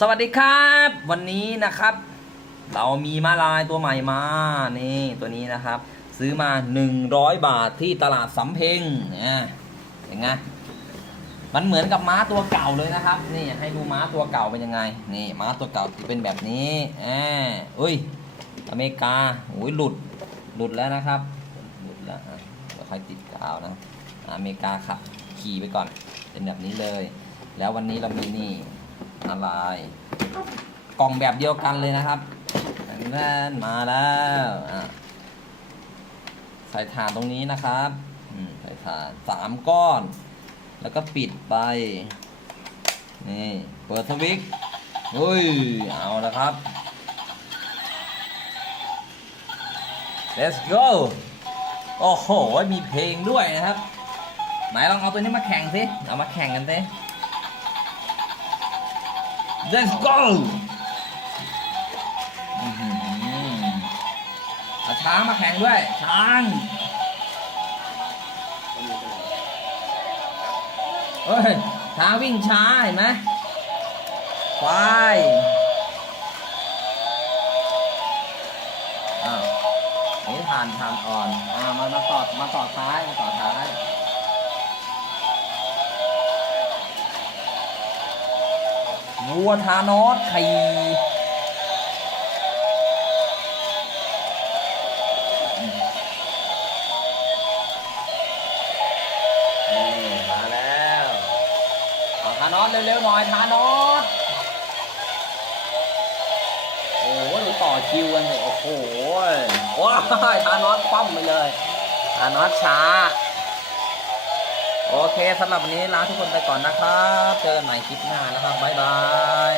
สวัสดีครับ วันนี้นะครับ เรามีมาลายตัวใหม่มานี่ตัวนี้นะครับ ซื้อมา 100 บาทที่ตลาดสำเพ็งเนี่ยเห็นไงมันเหมือนกับม้าตัวเก่าเลยนะครับ นี่ให้ดูม้าตัวเก่าเป็นยังไง นี่ม้าตัวเก่าเป็นแบบนี้อ่าอุ้ยอเมริกาโอ้ยหลุดหลุดแล้วนะครับ หลุดแล้วอะเดี๋ยวค่อยติดกาวนะอะอเมริกาขับขี่ไปก่อนเป็นแบบนี้เลย แล้ววันนี้เรามีนี่ อะไรกล่องแบบเดียวกันเลยนะครับนั่นมาแล้วใส่ถานตรงนี้นะครับใส่ถานสามก้อน แล้วก็ปิดไป นี่เปิดสวิตช์อุ้ย เอาละครับ let's go โอ้โห มีเพลงด้วยนะครับ ไหนลองเอาตัวนี้มาแข่งสิ เอามาแข่งกันสิ let's go อื้อหือเอาช้างมาแข่งด้วย ช้างเฮ้ยช้างวิ่งช้าเห็นไหมควายอ้าวอันนี้ผ่านผ่านอ่อนอ่ามามาต่อมาต่อท้ายมาต่อท้าย วัวทานอสไข่นี่มาแล้วเอาทานอสเร็วๆหน่อยทานอสโอ้โหดูต่อคิวกันเลยโอ้โหว้ายทานอสคว่ำไปเลยทานอสช้า โอเคสำหรับวันนี้ลาทุกคนไปก่อนนะครับ เจอกันใหม่คลิปหน้านะครับ บ๊ายบาย